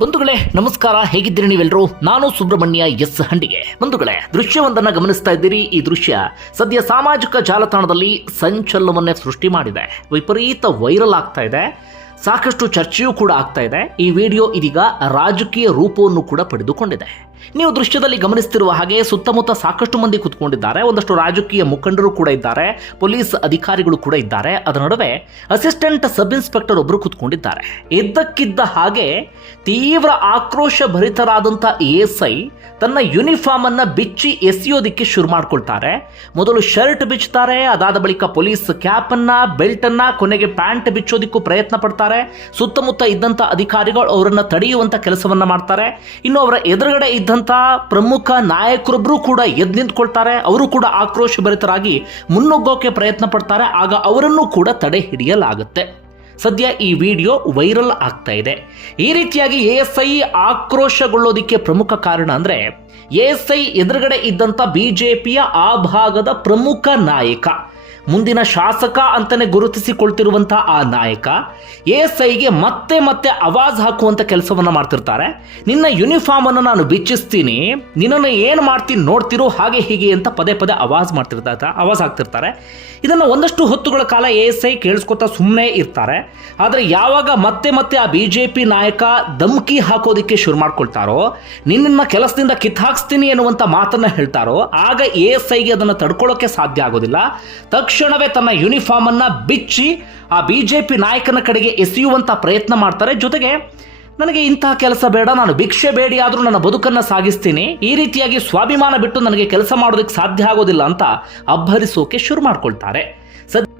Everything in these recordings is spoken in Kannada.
ಬಂಧುಗಳೇ, ನಮಸ್ಕಾರ. ಹೇಗಿದ್ದೀರಿ ನೀವೆಲ್ಲರೂ ನಾನು ಸುಬ್ರಹ್ಮಣ್ಯ ಎಸ್ ಹಂಡಿಗೆ. ಬಂಧುಗಳೇ, ದೃಶ್ಯವೊಂದನ್ನು ಗಮನಿಸ್ತಾ ಇದ್ದೀರಿ. ಈ ದೃಶ್ಯ ಸದ್ಯ ಸಾಮಾಜಿಕ ಜಾಲತಾಣದಲ್ಲಿ ಸಂಚಲನವನ್ನೇ ಸೃಷ್ಟಿ ಮಾಡಿದೆ. ವಿಪರೀತ ವೈರಲ್ ಆಗ್ತಾ ಇದೆ. ಸಾಕಷ್ಟು ಚರ್ಚೆಯೂ ಕೂಡ ಆಗ್ತಾ ಇದೆ. ಈ ವಿಡಿಯೋ ಇದೀಗ ರಾಜಕೀಯ ರೂಪವನ್ನು ಕೂಡ ಪಡೆದುಕೊಂಡಿದೆ. ನೀವು ದೃಶ್ಯದಲ್ಲಿ ಗಮನಿಸ್ತಿರುವ ಹಾಗೆ ಸುತ್ತಮುತ್ತ ಸಾಕಷ್ಟು ಮಂದಿ ಕುತ್ಕೊಂಡಿದ್ದಾರೆ. ಒಂದಷ್ಟು ರಾಜಕೀಯ ಮುಖಂಡರು ಕೂಡ ಇದ್ದಾರೆ. ಪೊಲೀಸ್ ಅಧಿಕಾರಿಗಳು ಕೂಡ ಇದ್ದಾರೆ. ಅದರ ನಡುವೆ ಅಸಿಸ್ಟೆಂಟ್ ಸಬ್ ಇನ್ಸ್ಪೆಕ್ಟರ್ ಒಬ್ಬರು ಕುತ್ಕೊಂಡಿದ್ದಾರೆ. ಇದ್ದಕ್ಕಿದ್ದ ಹಾಗೆ ತೀವ್ರ ಆಕ್ರೋಶ ಭರಿತರಾದಂಥ ಎಸ್ ಐ ತನ್ನ ಯೂನಿಫಾರ್ಮ್ ಅನ್ನ ಬಿಚ್ಚಿ ಎಸೆಯೋದಿಕ್ಕೆ ಶುರು ಮಾಡ್ಕೊಳ್ತಾರೆ. ಮೊದಲು ಶರ್ಟ್ ಬಿಚ್ಚುತ್ತಾರೆ ಅದಾದ ಬಳಿಕ ಪೊಲೀಸ್ ಕ್ಯಾಪ್ ಅನ್ನ, ಬೆಲ್ಟ್ ಅನ್ನ, ಕೊನೆಗೆ ಪ್ಯಾಂಟ್ ಬಿಚ್ಚೋದಿಕ್ಕೂ ಪ್ರಯತ್ನ ಪಡ್ತಾರೆ ಸುತ್ತಮುತ್ತ ಇದ್ದಂಥ ಅಧಿಕಾರಿಗಳು ಅವರನ್ನು ತಡೆಯುವಂಥ ಕೆಲಸವನ್ನು ಮಾಡ್ತಾರೆ. ಇನ್ನು ಅವರ ಎದುರುಗಡೆ ಇದ್ದಂಥ ಪ್ರಮುಖ ನಾಯಕರೊಬ್ಬರು ಕೂಡ ಎದ್ದು ನಿಂತ್ಕೊಳ್ತಾರೆ. ಅವರು ಕೂಡ ಆಕ್ರೋಶ ಭರಿತರಾಗಿ ಮುನ್ನುಗ್ಗೋಕೆ ಪ್ರಯತ್ನ ಪಡ್ತಾರೆ. ಆಗ ಅವರನ್ನು ಕೂಡ ತಡೆ ಹಿಡಿಯಲಾಗುತ್ತೆ. ಸದ್ಯ ಈ ವಿಡಿಯೋ ವೈರಲ್ ಆಗ್ತಾ ಇದೆ. ಈ ರೀತಿಯಾಗಿ ಎ ಎಸ್ ಐ ಆಕ್ರೋಶಗೊಳ್ಳೋದಿಕ್ಕೆ ಪ್ರಮುಖ ಕಾರಣ ಅಂದ್ರೆ ಎ ಎಸ್ ಐ ಎದುರುಗಡೆ ಇದ್ದಂತ ಬಿಜೆಪಿಯ ಆ ಭಾಗದ ಪ್ರಮುಖ ನಾಯಕ. ಮುಂದಿನ ಶಾಸಕ ಅಂತಾನೆ ಗುರುತಿಸಿಕೊಳ್ತಿರುವಂತಹ ಆ ನಾಯಕ ಎಸ್ ಐಗೆ ಮತ್ತೆ ಮತ್ತೆ ಅವಾಜ್ ಹಾಕುವಂತ ಕೆಲಸವನ್ನ ಮಾಡ್ತಿರ್ತಾರೆ. ನಿನ್ನ ಯೂನಿಫಾರ್ಮ್ ಅನ್ನು ನಾನು ಬಿಚ್ಚಿಸ್ತೀನಿ, ನಿನ್ನನ್ನು ಏನು ಮಾಡ್ತೀನಿ ನೋಡ್ತಿರೋ ಹಾಗೆ ಹೀಗೆ ಅಂತ ಪದೇ ಪದೇ ಅವಾಜ್ ಮಾಡ್ತಿರ್ತಾರೆ ಅವಾಜ್ ಹಾಕ್ತಿರ್ತಾರೆ. ಇದನ್ನು ಒಂದಷ್ಟು ಹೊತ್ತುಗಳ ಕಾಲ ಎ ಎಸ್ ಐ ಕೇಳಿಸ್ಕೊತಾ ಸುಮ್ಮನೆ ಇರ್ತಾರೆ. ಆದರೆ ಯಾವಾಗ ಮತ್ತೆ ಮತ್ತೆ ಆ ಬಿ ಜೆ ಪಿ ನಾಯಕ ಧಮ್ಕಿ ಹಾಕೋದಿಕ್ಕೆ ಶುರು ಮಾಡ್ಕೊಳ್ತಾರೋ ನಿನ್ನ ಕೆಲಸದಿಂದ ಕಿತ್ತಾಕ್ಸ್ತೀನಿ ಎನ್ನುವಂಥ ಮಾತನ್ನ ಹೇಳ್ತಾರೋ, ಆಗ ಎ ಎಸ್ ಐಗೆ ಅದನ್ನು ತಡ್ಕೊಳ್ಳೋಕೆ ಸಾಧ್ಯ ಆಗೋದಿಲ್ಲ. ತಕ್ಷಣವೇ ತನ್ನ ಯೂನಿಫಾರ್ಮ್ ಅನ್ನ ಬಿಚ್ಚಿ ಆ ಬಿ ಜೆ ಪಿ ನಾಯಕನ ಕಡೆಗೆ ಎಸೆಯುವಂತ ಪ್ರಯತ್ನ ಮಾಡ್ತಾರೆ. ಜೊತೆಗೆ, ನನಗೆ ಇಂತಹ ಕೆಲಸ ಬೇಡ, ನಾನು ಭಿಕ್ಷೆ ಬೇಡಿ, ಆದರೂ ನನ್ನ ಬದುಕನ್ನು ಸಾಗಿಸ್ತೀನಿ. ಈ ರೀತಿಯಾಗಿ ಸ್ವಾಭಿಮಾನ ಬಿಟ್ಟು ನನಗೆ ಕೆಲಸ ಮಾಡೋದಕ್ಕೆ ಸಾಧ್ಯ ಆಗೋದಿಲ್ಲ ಅಂತ ಅಬ್ಬರಿಸೋಕೆ ಶುರು ಮಾಡ್ಕೊಳ್ತಾರೆ.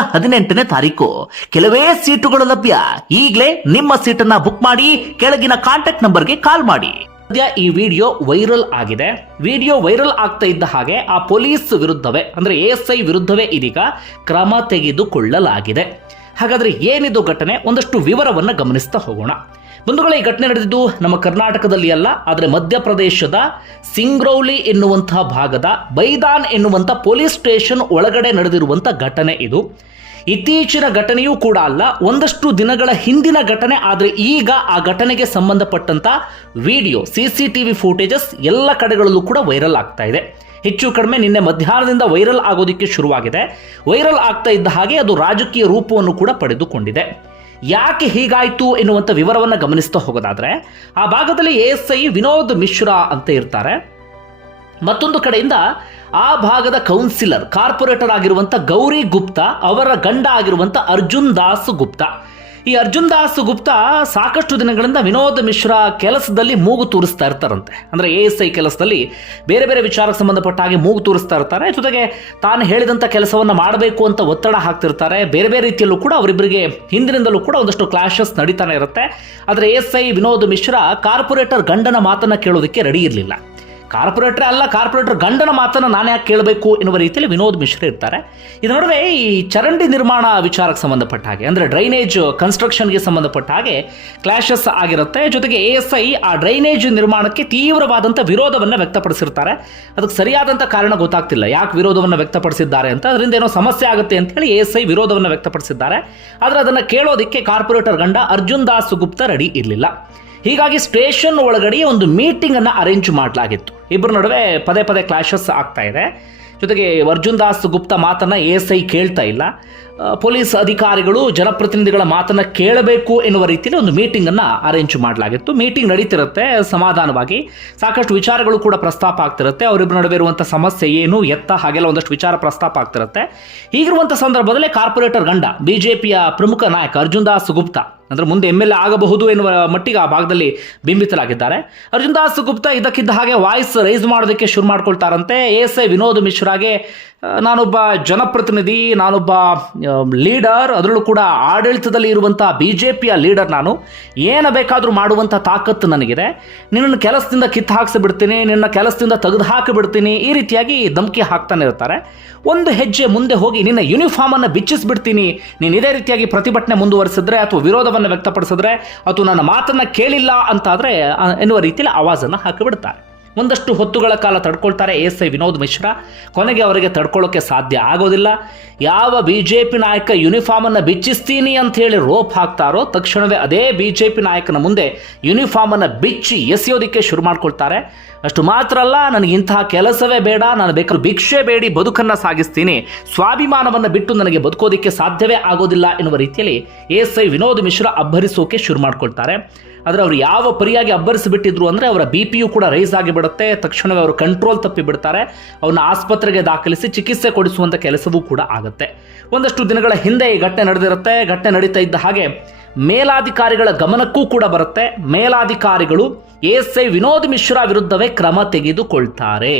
ಹದಿನೆಂಟನೇ ತಾರೀಕು. ಕೆಲವೇ ಸೀಟುಗಳು ಲಭ್ಯ. ಈಗಲೇ ನಿಮ್ಮ ಸೀಟನ್ನ ಬುಕ್ ಮಾಡಿ, ಕೆಳಗಿನ ಕಾಂಟ್ಯಾಕ್ಟ್ ನಂಬರ್ಗೆ ಕಾಲ್ ಮಾಡಿ. ಸದ್ಯ ಈ ವಿಡಿಯೋ ವೈರಲ್ ಆಗಿದೆ. ವಿಡಿಯೋ ವೈರಲ್ ಆಗ್ತಾ ಇದ್ದ ಹಾಗೆ ಆ ಪೊಲೀಸ್ ವಿರುದ್ಧವೇ, ಅಂದ್ರೆ ಎಸ್ ಐ ವಿರುದ್ಧವೇ ಇದೀಗ ಕ್ರಮ ತೆಗೆದುಕೊಳ್ಳಲಾಗಿದೆ. ಹಾಗಾದ್ರೆ ಏನಿದು ಘಟನೆ? ಒಂದಷ್ಟು ವಿವರವನ್ನ ಗಮನಿಸ್ತಾ ಹೋಗೋಣ. ಬಂಧುಗಳೇ, ಈ ಘಟನೆ ನಡೆದಿದ್ದು ನಮ್ಮ ಕರ್ನಾಟಕದಲ್ಲಿ ಅಲ್ಲ, ಆದರೆ ಮಧ್ಯಪ್ರದೇಶದ ಸಿಂಗ್ರೌಲಿ ಎನ್ನುವಂತಹ ಭಾಗದ ಬೈದಾನ್ ಎನ್ನುವಂಥ ಪೊಲೀಸ್ ಸ್ಟೇಷನ್ ಒಳಗಡೆ ನಡೆದಿರುವಂಥ ಘಟನೆ ಇದು. ಇತ್ತೀಚಿನ ಘಟನೆಯೂ ಕೂಡ ಅಲ್ಲ, ಒಂದಷ್ಟು ದಿನಗಳ ಹಿಂದಿನ ಘಟನೆ, ಆದರೆ ಈಗ ಆ ಘಟನೆಗೆ ಸಂಬಂಧಪಟ್ಟಂಥ video C C T V footages ಎಲ್ಲ ಕಡೆಗಳಲ್ಲೂ ಕೂಡ ವೈರಲ್ ಆಗ್ತಾ ಇದೆ. ಹೆಚ್ಚು ಕಡಿಮೆ ನಿನ್ನೆ ಮಧ್ಯಾಹ್ನದಿಂದ ವೈರಲ್ ಆಗೋದಕ್ಕೆ ಶುರುವಾಗಿದೆ. ವೈರಲ್ ಆಗ್ತಾ ಇದ್ದ ಹಾಗೆ ಅದು ರಾಜಕೀಯ ರೂಪವನ್ನು ಕೂಡ ಪಡೆದುಕೊಂಡಿದೆ. ಯಾಕೆ ಹೀಗಾಯಿತು ಎನ್ನುವಂಥ ವಿವರವನ್ನು ಗಮನಿಸ್ತಾ ಹೋಗೋದಾದ್ರೆ, ಆ ಭಾಗದಲ್ಲಿ A S I Vinod Mishra ಅಂತ ಇರ್ತಾರೆ. ಮತ್ತೊಂದು ಕಡೆಯಿಂದ ಆ ಭಾಗದ ಕೌನ್ಸಿಲರ್ ಕಾರ್ಪೊರೇಟರ್ ಆಗಿರುವಂಥ ಗೌರಿ ಗುಪ್ತಾ, ಅವರ ಗಂಡ ಆಗಿರುವಂಥ ಅರ್ಜುನ್ ದಾಸ್ ಗುಪ್ತಾ. ಈ ಅರ್ಜುನ್ ದಾಸ್ ಗುಪ್ತಾ ಸಾಕಷ್ಟು ದಿನಗಳಿಂದ ವಿನೋದ್ ಮಿಶ್ರಾ ಕೆಲಸದಲ್ಲಿ ಮೂಗು ತೂರಿಸ್ತಾ ಇರ್ತಾರಂತೆ. ಅಂದರೆ ಎ ಎಸ್ ಐ ಕೆಲಸದಲ್ಲಿ ಬೇರೆ ಬೇರೆ ವಿಚಾರಕ್ಕೆ ಸಂಬಂಧಪಟ್ಟ ಹಾಗೆ ಮೂಗು ತೂರಿಸ್ತಾ ಇರ್ತಾರೆ. ಜೊತೆಗೆ ತಾನು ಹೇಳಿದಂಥ ಕೆಲಸವನ್ನು ಮಾಡಬೇಕು ಅಂತ ಒತ್ತಡ ಹಾಕ್ತಿರ್ತಾರೆ. ಬೇರೆ ಬೇರೆ ರೀತಿಯಲ್ಲೂ ಕೂಡ ಅವರಿಬ್ಬರಿಗೆ ಹಿಂದಿನಿಂದಲೂ ಕೂಡ ಒಂದಷ್ಟು ಕ್ಲಾಶಸ್ ನಡೀತಾನೆ ಇರುತ್ತೆ. ಆದರೆ A S I Vinod Mishra corporator ಗಂಡನ ಮಾತನ್ನು ಕೇಳೋದಕ್ಕೆ ರೆಡಿ ಇರಲಿಲ್ಲ. ಕಾರ್ಪೊರೇಟರ್ ಅಲ್ಲ, ಕಾರ್ಪೊರೇಟರ್ ಗಂಡನ ಮಾತನ್ನು ನಾನು ಯಾಕೆ ಕೇಳಬೇಕು ಎನ್ನುವ ರೀತಿಯಲ್ಲಿ ವಿನೋದ್ ಮಿಶ್ರ ಇರ್ತಾರೆ. ಇದರ ನಡುವೆ ಈ ಚರಂಡಿ ನಿರ್ಮಾಣ ವಿಚಾರಕ್ಕೆ ಸಂಬಂಧಪಟ್ಟ ಹಾಗೆ, ಅಂದರೆ ಡ್ರೈನೇಜ್ ಕನ್ಸ್ಟ್ರಕ್ಷನ್ಗೆ ಸಂಬಂಧಪಟ್ಟ ಹಾಗೆ ಕ್ಲಾಶಸ್ ಆಗಿರುತ್ತೆ. ಜೊತೆಗೆ ಎ ಎಸ್ ಐ ಆ ಡ್ರೈನೇಜ್ ನಿರ್ಮಾಣಕ್ಕೆ ತೀವ್ರವಾದಂಥ ವಿರೋಧವನ್ನು ವ್ಯಕ್ತಪಡಿಸಿರ್ತಾರೆ. ಅದಕ್ಕೆ ಸರಿಯಾದಂಥ ಕಾರಣ ಗೊತ್ತಾಗ್ತಿಲ್ಲ. ಯಾಕೆ ವಿರೋಧವನ್ನು ವ್ಯಕ್ತಪಡಿಸಿದ್ದಾರೆ ಅಂತ. ಅದರಿಂದ ಏನೋ ಸಮಸ್ಯೆ ಆಗುತ್ತೆ ಅಂತ ಹೇಳಿ ಎ ಎಸ್ ಐ ವಿರೋಧವನ್ನು ವ್ಯಕ್ತಪಡಿಸಿದ್ದಾರೆ. ಆದರೆ ಅದನ್ನು ಕೇಳೋದಕ್ಕೆ ಕಾರ್ಪೊರೇಟರ್ ಗಂಡ ಅರ್ಜುನ್ ದಾಸ್ ಗುಪ್ತಾ ರೆಡಿ ಇರಲಿಲ್ಲ. ಹೀಗಾಗಿ ಸ್ಟೇಷನ್ ಒಳಗಡೆ ಒಂದು ಮೀಟಿಂಗ್ ಅನ್ನು ಅರೇಂಜ್ ಮಾಡಲಾಗಿತ್ತು. ಇಬ್ಬರ ನಡುವೆ ಪದೇ ಪದೇ ಕ್ಲಾಶಸ್ ಆಗ್ತಾ ಇದೆ. ಜೊತೆಗೆ ಅರ್ಜುನ್ ದಾಸ್ ಗುಪ್ತಾ ಮಾತನ್ನ ಎಸ್ ಐ ಕೇಳ್ತಾ ಇಲ್ಲ. ಪೊಲೀಸ್ ಅಧಿಕಾರಿಗಳು ಜನಪ್ರತಿನಿಧಿಗಳ ಮಾತನ್ನ ಕೇಳಬೇಕು ಎನ್ನುವ ರೀತಿಯಲ್ಲಿ ಒಂದು ಮೀಟಿಂಗ್ ಅನ್ನ ಅರೇಂಜ್ ಮಾಡಲಾಗಿತ್ತು. ಮೀಟಿಂಗ್ ನಡೀತಿರುತ್ತೆ, ಸಮಾಧಾನವಾಗಿ. ಸಾಕಷ್ಟು ವಿಚಾರಗಳು ಕೂಡ ಪ್ರಸ್ತಾಪ ಆಗ್ತಿರುತ್ತೆ. ಅವರಿಬ್ಬರ ನಡುವೆ ಇರುವಂಥ ಸಮಸ್ಯೆ ಏನು, ಎತ್ತ, ಹಾಗೆಲ್ಲ ಒಂದಷ್ಟು ವಿಚಾರ ಪ್ರಸ್ತಾಪ ಆಗ್ತಿರುತ್ತೆ. ಹೀಗಿರುವಂಥ ಸಂದರ್ಭದಲ್ಲಿ ಕಾರ್ಪೊರೇಟರ್ ಗಂಡ, ಬಿಜೆಪಿಯ ಪ್ರಮುಖ ನಾಯಕ ಅರ್ಜುನ್ ದಾಸ್ ಗುಪ್ತಾ, ಅಂದರೆ ಮುಂದೆ ಎಂ ಎಲ್ ಎ ಆಗಬಹುದು ಎನ್ನುವ ಮಟ್ಟಿಗೆ ಆ ಭಾಗದಲ್ಲಿ ಬಿಂಬಿತರಾಗಿದ್ದಾರೆ. ಅರ್ಜುನ್ ದಾಸ್ ಗುಪ್ತಾ ಇದಕ್ಕಿದ್ದ ಹಾಗೆ ವಾಯ್ಸ್ ರೈಸ್ ಮಾಡೋದಕ್ಕೆ ಶುರು ಮಾಡ್ಕೊಳ್ತಾರಂತೆ. ಎ ಎಸ್ ಐ ವಿನೋದ್ ಮಿಶ್ರಾಗೆ ನಾನೊಬ್ಬ ಜನಪ್ರತಿನಿಧಿ, ನಾನೊಬ್ಬ ಲೀಡರ್ ಅದರಲ್ಲೂ ಕೂಡ ಆಡಳಿತದಲ್ಲಿ ಇರುವಂಥ ಬಿ ಜೆ ಪಿಯ ಲೀಡರ್ ನಾನು. ಏನು ಬೇಕಾದರೂ ಮಾಡುವಂಥ ತಾಕತ್ತು ನನಗಿದೆ. ನಿನ್ನನ್ನು ಕೆಲಸದಿಂದ ಕಿತ್ತು ಹಾಕಿಸಿಬಿಡ್ತೀನಿ, ನಿನ್ನ ಕೆಲಸದಿಂದ ತೆಗೆದು ಹಾಕಿಬಿಡ್ತೀನಿ, ಈ ರೀತಿಯಾಗಿ ಧಮಕಿ ಹಾಕ್ತಾನೆ ಇರ್ತಾರೆ. ಒಂದು ಹೆಜ್ಜೆ ಮುಂದೆ ಹೋಗಿ ನಿನ್ನ ಯೂನಿಫಾರ್ಮನ್ನು ಬಿಚ್ಚಿಸ್ಬಿಡ್ತೀನಿ. ನೀನು ಇದೇ ರೀತಿಯಾಗಿ ಪ್ರತಿಭಟನೆ ಮುಂದುವರಿಸಿದ್ರೆ ಅಥವಾ ವಿರೋಧವನ್ನು ವ್ಯಕ್ತಪಡಿಸಿದ್ರೆ ಅಥವಾ ನನ್ನ ಮಾತನ್ನು ಕೇಳಿಲ್ಲ ಅಂತಾದರೆ ಎನ್ನುವ ರೀತಿಯಲ್ಲಿ ಆವಾಜನ್ನು ಹಾಕಿಬಿಡ್ತಾರೆ. ಒಂದಷ್ಟು ಹೊತ್ತುಗಳ ಕಾಲ ತಡ್ಕೊಳ್ತಾರೆ ಎಸ್ ಐ ವಿನೋದ್ ಮಿಶ್ರಾ. ಕೊನೆಗೆ ಅವರಿಗೆ ತಡ್ಕೊಳ್ಳೋಕೆ ಸಾಧ್ಯ ಆಗೋದಿಲ್ಲ. ಯಾವ ಬಿ ಜೆ ಪಿ ನಾಯಕ ಯೂನಿಫಾರ್ಮನ್ನು ಬಿಚ್ಚಿಸ್ತೀನಿ ಅಂತ ಹೇಳಿ ರೋಪ್ ಹಾಕ್ತಾರೋ ತಕ್ಷಣವೇ ಅದೇ ಬಿ ಜೆ ಪಿ ನಾಯಕನ ಮುಂದೆ ಯೂನಿಫಾರ್ಮನ್ನು ಬಿಚ್ಚಿ ಎಸೆಯೋದಕ್ಕೆ ಶುರು ಮಾಡ್ಕೊಳ್ತಾರೆ. ಅಷ್ಟು ಮಾತ್ರ ಅಲ್ಲ, ನನಗೆ ಇಂತಹ ಕೆಲಸವೇ ಬೇಡ, ನಾನು ಬೇಕಾದ್ರೆ ಭಿಕ್ಷೆ ಬೇಡಿ, ಬದುಕನ್ನು ಸಾಗಿಸ್ತೀನಿ. ಸ್ವಾಭಿಮಾನವನ್ನು ಬಿಟ್ಟು ನನಗೆ ಬದುಕೋದಕ್ಕೆ ಸಾಧ್ಯವೇ ಆಗೋದಿಲ್ಲ ಎನ್ನುವ ರೀತಿಯಲ್ಲಿ ಎಸ್ ಐ ವಿನೋದ್ ಮಿಶ್ರಾ ಅಬ್ಬರಿಸೋಕೆ ಶುರು ಮಾಡ್ಕೊಳ್ತಾರೆ. ಆದರೆ ಅವರು ಯಾವ ಪರಿಯಾಗಿ ಅಬ್ಬರಿಸಿಬಿಟ್ಟಿದ್ರು ಅಂದರೆ ಅವರ ಬಿ ಪಿಯು ಕೂಡ ರೈಸ್ ಆಗಿಬಿಡುತ್ತೆ. ತಕ್ಷಣವೇ ಅವರು ಕಂಟ್ರೋಲ್ ತಪ್ಪಿ ಬಿಡ್ತಾರೆ. ಆಸ್ಪತ್ರೆಗೆ ದಾಖಲಿಸಿ ಚಿಕಿತ್ಸೆ ಕೊಡಿಸುವಂಥ ಕೆಲಸವೂ ಕೂಡ ಆಗುತ್ತೆ. ಒಂದಷ್ಟು ದಿನಗಳ ಹಿಂದೆ ಈ ಘಟನೆ ನಡೆದಿರುತ್ತೆ. ಘಟನೆ ನಡೀತಾ ಇದ್ದ ಹಾಗೆ ಮೇಲಾಧಿಕಾರಿಗಳ ಗಮನಕ್ಕೂ ಕೂಡ ಬರುತ್ತೆ. ಮೇಲಾಧಿಕಾರಿಗಳು ಎಸ್ ಐ ವಿನೋದ್ ಮಿಶ್ರಾ ವಿರುದ್ಧವೇ ಕ್ರಮ ತೆಗೆದುಕೊಳ್ತಾರೆ.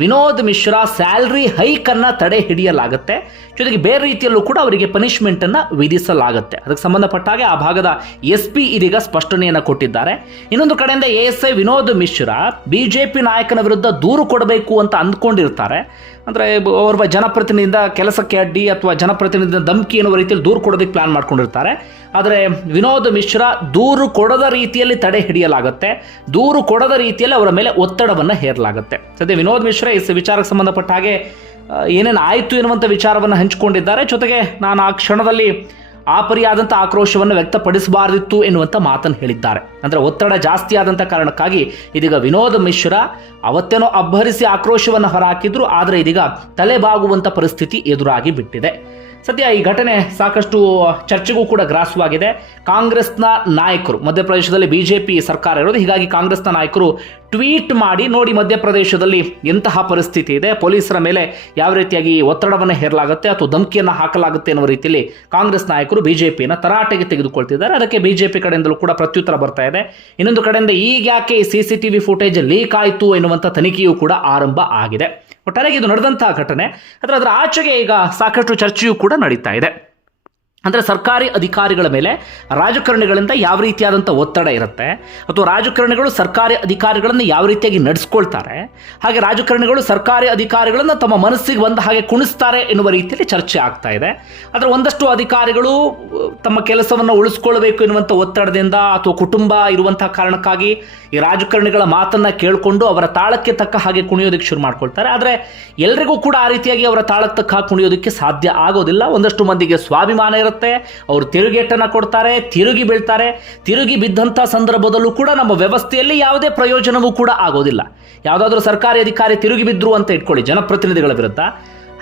ವಿನೋದ್ ಮಿಶ್ರಾ ಸ್ಯಾಲ್ರಿ ಹೈಕನ್ನು ತಡೆ ಹಿಡಿಯಲಾಗುತ್ತೆ. ಜೊತೆಗೆ ಬೇರೆ ರೀತಿಯಲ್ಲೂ ಕೂಡ ಅವರಿಗೆ ಪನಿಷ್ಮೆಂಟನ್ನು ವಿಧಿಸಲಾಗುತ್ತೆ. ಅದಕ್ಕೆ ಸಂಬಂಧಪಟ್ಟ ಹಾಗೆ ಆ ಭಾಗದ ಎಸ್ ಪಿ ಇದೀಗ ಸ್ಪಷ್ಟನೆಯನ್ನು ಕೊಟ್ಟಿದ್ದಾರೆ. ಇನ್ನೊಂದು ಕಡೆಯಿಂದ A S I Vinod Mishra B J P ನಾಯಕನ ವಿರುದ್ಧ ದೂರು ಕೊಡಬೇಕು ಅಂತ ಅಂದ್ಕೊಂಡಿರ್ತಾರೆ. ಅಂದರೆ ಒಬ್ಬ ಜನಪ್ರತಿನಿಧಿಯಿಂದ ಕೆಲಸಕ್ಕೆ ಅಡ್ಡಿ ಅಥವಾ ಜನಪ್ರತಿನಿಧಿಯಿಂದ ಧಮಕಿ ಎನ್ನುವ ರೀತಿಯಲ್ಲಿ ದೂರು ಕೊಡೋದಕ್ಕೆ ಪ್ಲಾನ್ ಮಾಡ್ಕೊಂಡಿರ್ತಾರೆ. ಆದರೆ ವಿನೋದ್ ಮಿಶ್ರಾ ದೂರು ಕೊಡದ ರೀತಿಯಲ್ಲಿ ತಡೆ ಹಿಡಿಯಲಾಗುತ್ತೆ. ದೂರು ಕೊಡದ ರೀತಿಯಲ್ಲಿ ಅವರ ಮೇಲೆ ಒತ್ತಡವನ್ನು ಹೇರಲಾಗುತ್ತೆ. ಸದ್ಯ ವಿನೋದ್ ಮಿಶ್ರಾ ಈ ವಿಚಾರಕ್ಕೆ ಸಂಬಂಧಪಟ್ಟ ಹಾಗೆ ಏನೇನು ಆಯಿತು ಎನ್ನುವಂಥ ವಿಚಾರವನ್ನು ಹಂಚಿಕೊಂಡಿದ್ದಾರೆ. ಜೊತೆಗೆ ನಾನು ಆ ಕ್ಷಣದಲ್ಲಿ ಆ ಪರಿಯಾದಂಥ ಆಕ್ರೋಶವನ್ನು ವ್ಯಕ್ತಪಡಿಸಬಾರ್ದಿತ್ತು ಎನ್ನುವಂಥ ಮಾತನ್ನು ಹೇಳಿದ್ದಾರೆ. ಅಂದರೆ ಒತ್ತಡ ಜಾಸ್ತಿ ಆದಂಥ ಕಾರಣಕ್ಕಾಗಿ ಇದೀಗ ವಿನೋದ್ ಮಿಶ್ರಾ ಅವತ್ತೇನೋ ಅಬ್ಬರಿಸಿ ಆಕ್ರೋಶವನ್ನು ಹೊರಹಾಕಿದ್ರು, ಆದರೆ ಇದೀಗ ತಲೆಬಾಗುವಂಥ ಪರಿಸ್ಥಿತಿ ಎದುರಾಗಿ ಬಿಟ್ಟಿದೆ. ಸದ್ಯ ಈ ಘಟನೆ ಸಾಕಷ್ಟು ಚರ್ಚೆಗೂ ಕೂಡ ಗ್ರಾಸವಾಗಿದೆ. ಕಾಂಗ್ರೆಸ್ನ ನಾಯಕರು, ಮಧ್ಯಪ್ರದೇಶದಲ್ಲಿ ಬಿಜೆಪಿ ಸರ್ಕಾರ ಇರೋದು, ಹೀಗಾಗಿ ಕಾಂಗ್ರೆಸ್ನ ನಾಯಕರು ಟ್ವೀಟ್ ಮಾಡಿ ನೋಡಿ ಮಧ್ಯಪ್ರದೇಶದಲ್ಲಿ ಎಂತಹ ಪರಿಸ್ಥಿತಿ ಇದೆ, ಪೊಲೀಸರ ಮೇಲೆ ಯಾವ ರೀತಿಯಾಗಿ ಒತ್ತಡವನ್ನು ಹೇರಲಾಗುತ್ತೆ ಅಥವಾ ಧಮಕಿಯನ್ನು ಹಾಕಲಾಗುತ್ತೆ ಅನ್ನೋ ರೀತಿಯಲ್ಲಿ ಕಾಂಗ್ರೆಸ್ ನಾಯಕರು ಬಿಜೆಪಿಯನ್ನು ತರಾಟೆಗೆ ತೆಗೆದುಕೊಳ್ತಿದ್ದಾರೆ. ಅದಕ್ಕೆ ಬಿಜೆಪಿ ಕಡೆಯಿಂದಲೂ ಕೂಡ ಪ್ರತ್ಯುತ್ತರ ಬರ್ತಾ ಇದೆ. ಇನ್ನೊಂದು ಕಡೆಯಿಂದ ಈಗ ಯಾಕೆ C C T V footage leak ಆಯಿತು ಎನ್ನುವಂಥ ತನಿಖೆಯೂ ಕೂಡ ಆರಂಭ ಆಗಿದೆ. ಒಟ್ಟಾರೆಯಾಗಿ ಇದು ನಡೆದಂತಹ ಘಟನೆ. ಅದರ ಅದರ ಆಚೆಗೆ ಈಗ ಸಾಕಷ್ಟು ಚರ್ಚೆಯೂ ಕೂಡ ನಡೀತಾ ಇದೆ. ಅಂದರೆ ಸರ್ಕಾರಿ ಅಧಿಕಾರಿಗಳ ಮೇಲೆ ರಾಜಕಾರಣಿಗಳಿಂದ ಯಾವ ರೀತಿಯಾದಂಥ ಒತ್ತಡ ಇರುತ್ತೆ? ಅಥವಾ ರಾಜಕಾರಣಿಗಳು ಸರ್ಕಾರಿ ಅಧಿಕಾರಿಗಳನ್ನು ಯಾವ ರೀತಿಯಾಗಿ ನಡೆಸ್ಕೊಳ್ತಾರೆ? ಹಾಗೆ ರಾಜಕಾರಣಿಗಳು ಸರ್ಕಾರಿ ಅಧಿಕಾರಿಗಳನ್ನು ತಮ್ಮ ಮನಸ್ಸಿಗೆ ಬಂದ ಹಾಗೆ ಕುಣಿಸ್ತಾರೆ ಎನ್ನುವ ರೀತಿಯಲ್ಲಿ ಚರ್ಚೆ ಆಗ್ತಾ ಇದೆ. ಆದರೆ ಒಂದಷ್ಟು ಅಧಿಕಾರಿಗಳು ತಮ್ಮ ಕೆಲಸವನ್ನು ಉಳಿಸ್ಕೊಳ್ಬೇಕು ಎನ್ನುವಂಥ ಒತ್ತಡದಿಂದ ಅಥವಾ ಕುಟುಂಬ ಇರುವಂತಹ ಕಾರಣಕ್ಕಾಗಿ ಈ ರಾಜಕಾರಣಿಗಳ ಮಾತನ್ನು ಕೇಳಿಕೊಂಡು ಅವರ ತಾಳಕ್ಕೆ ತಕ್ಕ ಹಾಗೆ ಕುಣಿಯೋದಕ್ಕೆ ಶುರು ಮಾಡ್ಕೊಳ್ತಾರೆ. ಆದರೆ ಎಲ್ರಿಗೂ ಕೂಡ ಆ ರೀತಿಯಾಗಿ ಅವರ ತಾಳಕ್ಕೆ ತಕ್ಕ ಕುಣಿಯೋದಕ್ಕೆ ಸಾಧ್ಯ ಆಗೋದಿಲ್ಲ. ಒಂದಷ್ಟು ಮಂದಿಗೆ ಸ್ವಾಭಿಮಾನ ಇರುತ್ತೆ. ಅವರು ತಿರುಗೇಟನ್ನು ಕೊಡ್ತಾರೆ, ತಿರುಗಿ ಬೀಳ್ತಾರೆ. ತಿರುಗಿ ಬಿದ್ದಂಥ ಸಂದರ್ಭದಲ್ಲೂ ಕೂಡ ನಮ್ಮ ವ್ಯವಸ್ಥೆಯಲ್ಲಿ ಯಾವುದೇ ಪ್ರಯೋಜನವೂ ಕೂಡ ಆಗೋದಿಲ್ಲ. ಯಾವುದಾದ್ರೂ ಸರ್ಕಾರಿ ಅಧಿಕಾರಿ ತಿರುಗಿ ಬಿದ್ರು ಅಂತ ಇಟ್ಕೊಳ್ಳಿ, ಜನಪ್ರತಿನಿಧಿಗಳ ವಿರುದ್ಧ.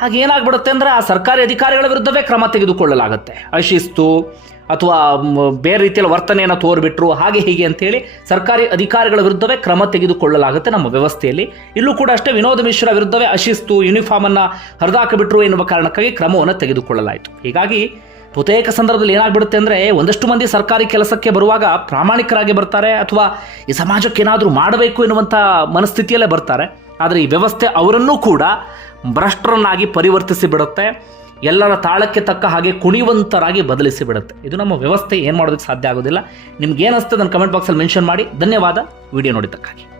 ಹಾಗೆ ಏನಾಗ್ಬಿಡುತ್ತೆ ಅಂದರೆ ಆ ಸರ್ಕಾರಿ ಅಧಿಕಾರಿಗಳ ವಿರುದ್ಧವೇ ಕ್ರಮ ತೆಗೆದುಕೊಳ್ಳಲಾಗುತ್ತೆ. ಅಶಿಸ್ತು ಅಥವಾ ಬೇರೆ ರೀತಿಯಲ್ಲಿ ವರ್ತನೆಯನ್ನು ತೋರ್ಬಿಟ್ರು, ಹಾಗೆ ಹೀಗೆ ಅಂತೇಳಿ ಸರ್ಕಾರಿ ಅಧಿಕಾರಿಗಳ ವಿರುದ್ಧವೇ ಕ್ರಮ ತೆಗೆದುಕೊಳ್ಳಲಾಗುತ್ತೆ ನಮ್ಮ ವ್ಯವಸ್ಥೆಯಲ್ಲಿ. ಇಲ್ಲೂ ಕೂಡ ಅಷ್ಟೇ ವಿನೋದ ಮಿಶ್ರ ವಿರುದ್ಧವೇ ಅಶಿಸ್ತು ಯೂನಿಫಾರ್ಮನ್ನು ಹರಿದಾಕಿಬಿಟ್ರು ಎನ್ನುವ ಕಾರಣಕ್ಕಾಗಿ ಕ್ರಮವನ್ನು ತೆಗೆದುಕೊಳ್ಳಲಾಯಿತು. ಹೀಗಾಗಿ ಬಹುತೇಕ ಸಂದರ್ಭದಲ್ಲಿ ಏನಾಗ್ಬಿಡುತ್ತೆ ಅಂದರೆ ಒಂದಷ್ಟು ಮಂದಿ ಸರ್ಕಾರಿ ಕೆಲಸಕ್ಕೆ ಬರುವಾಗ ಪ್ರಾಮಾಣಿಕರಾಗಿ ಬರ್ತಾರೆ ಅಥವಾ ಈ ಸಮಾಜಕ್ಕೆ ಏನಾದರೂ ಮಾಡಬೇಕು ಎನ್ನುವಂಥ ಮನಸ್ಥಿತಿಯಲ್ಲೇ ಬರ್ತಾರೆ. ಆದರೆ ಈ ವ್ಯವಸ್ಥೆ ಅವರನ್ನೂ ಕೂಡ ಭ್ರಷ್ಟರನ್ನಾಗಿ ಪರಿವರ್ತಿಸಿ ಬಿಡುತ್ತೆ. ಎಲ್ಲರ ತಾಳಕ್ಕೆ ತಕ್ಕ ಹಾಗೆ ಕುಣಿವಂತರಾಗಿ ಬದಲಿಸಿ ಬಿಡುತ್ತೆ. ಇದು ನಮ್ಮ ವ್ಯವಸ್ಥೆ, ಏನು ಮಾಡೋದಕ್ಕೆ ಸಾಧ್ಯ ಆಗೋದಿಲ್ಲ. ನಿಮ್ಗೆ ಏನಿಸ್ತದೆ ನನ್ನ ಕಮೆಂಟ್ ಬಾಕ್ಸಲ್ಲಿ ಮೆನ್ಷನ್ ಮಾಡಿ. ಧನ್ಯವಾದ. ವಿಡಿಯೋ ನೋಡಿದ್ದಕ್ಕಾಗಿ.